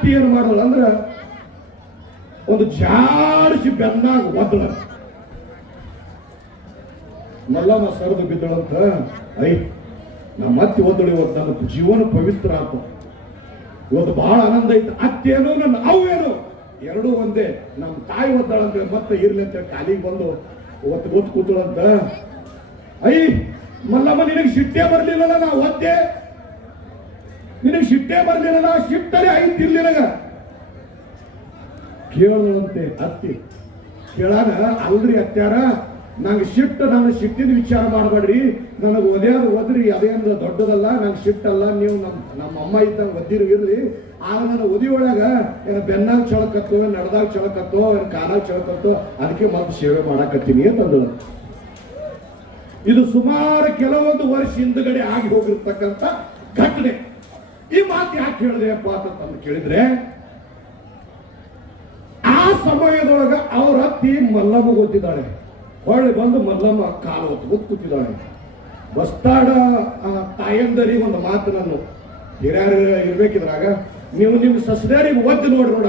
ಅತ್ತಿ ಏನು ಮಾಡೋಳು ಅಂದ್ರ ಒಂದು ಜಾಡಿಸಿ ಬೆನ್ನಾಗ ಒದ್ದಳ. ಮಲ್ಲಮ್ಮ ಸರಿದು ಬಿದ್ದಳಂತ, ಐ ನಮ್ಮ ಅತ್ತಿ ಒದ್ದಳು, ಇವತ್ತು ನಮ್ಮ ಜೀವನ ಪವಿತ್ರ ಆತ, ಇವತ್ತು ಬಹಳ ಆನಂದ ಐತೆ. ಅತ್ತೇನು ನನ್ನ ಅವೇನು ಎರಡೂ ಒಂದೇ. ನಮ್ಮ ತಾಯಿ ಒದ್ದಾಳಂತ ಮತ್ತೆ ಇರ್ಲಿ ಅಂತ ಕಾಲಿಗೆ ಬಂದು ಒತ್ತು ಕೂತಳಂತ. ಐ ಮಲ್ಲಮ್ಮ ನಿನಗೆ ಸಿಟ್ಟೆ ಬರ್ಲಿಲ್ಲ, ನಾ ಒದ್ದೆ, ನಿನಗೆ ಸಿಟ್ಟೆ ಬರ್ಲಿಲ್ಲ, ಶಿಫ್ಟರೇ ಐತಿ ಇಲ್ಲಿ ನಿನಗ ಕೇಳಂತೆ ಅತ್ತಿ. ಕೇಳಾಗ ಅಲ್ರಿ ಅತ್ಯಾರ, ನಂಗೆ ಶಿಫ್ಟ್, ನಾನು ಶಿಫ್ಟಿನ ವಿಚಾರ ಮಾಡಬೇಡ್ರಿ, ನನಗೆ ಒದ್ಯಾದ ಒದ್ರಿ ಅದೇನು ದೊಡ್ಡದಲ್ಲ, ನಂಗೆ ಶಿಫ್ಟ್ ಅಲ್ಲ, ನೀವು ನಮ್ಮ ಅಮ್ಮ ಇದ್ದಂಗೆ ಒದ್ದಿರು ಇರ್ಲಿ. ಆಗ ನನ್ನ ಒದಿ ಒಳಗ ಏನು ಬೆನ್ನಾಗ ಚಳಕತ್ತೋ, ನಡೆದಾಗ ಚಳಕತ್ತೋ, ಏನು ಕಾಲಾಗ ಚಳಕತ್ತೋ, ಅದಕ್ಕೆ ಮತ್ತೆ ಸೇವೆ ಮಾಡಾಕತ್ತೀನಿ ಅಂತಂದಳು. ಇದು ಸುಮಾರು ಕೆಲವೊಂದು ವರ್ಷ ಹಿಂದುಗಡೆ ಆಗಿ ಹೋಗಿರ್ತಕ್ಕಂಥ ಘಟನೆ. ಈ ಮಾತು ಯಾಕೆ ಹೇಳಿದೆಯಪ್ಪ ಅಂತ ಕೇಳಿದ್ರೆ, ಆ ಸಮಯದೊಳಗ ಅವ್ರ ಅತ್ತಿ ಮಲ್ಲಮ್ಮ ಗೊತ್ತಿದ್ದಾಳೆ. ಹೊಳ್ಳಿ ಬಂದು ಮಲ್ಲಮ್ಮ ಕಾಲು ಹೊತ್ತು ಕೂತಿದ್ದಾಳೆ. ಬಸ್ತಾಡ ತಾಯಂದರಿಗೆ ಒಂದು ಮಾತು, ನಾನು ಹಿರಿಯರು ಇರ್ಬೇಕಿದ್ರಾಗ ನೀವು ನಿಮ್ಮ ಸಸ್ಯರಿಗೆ ಒದ್ದು ನೋಡ್ರಿ, ನೋಡ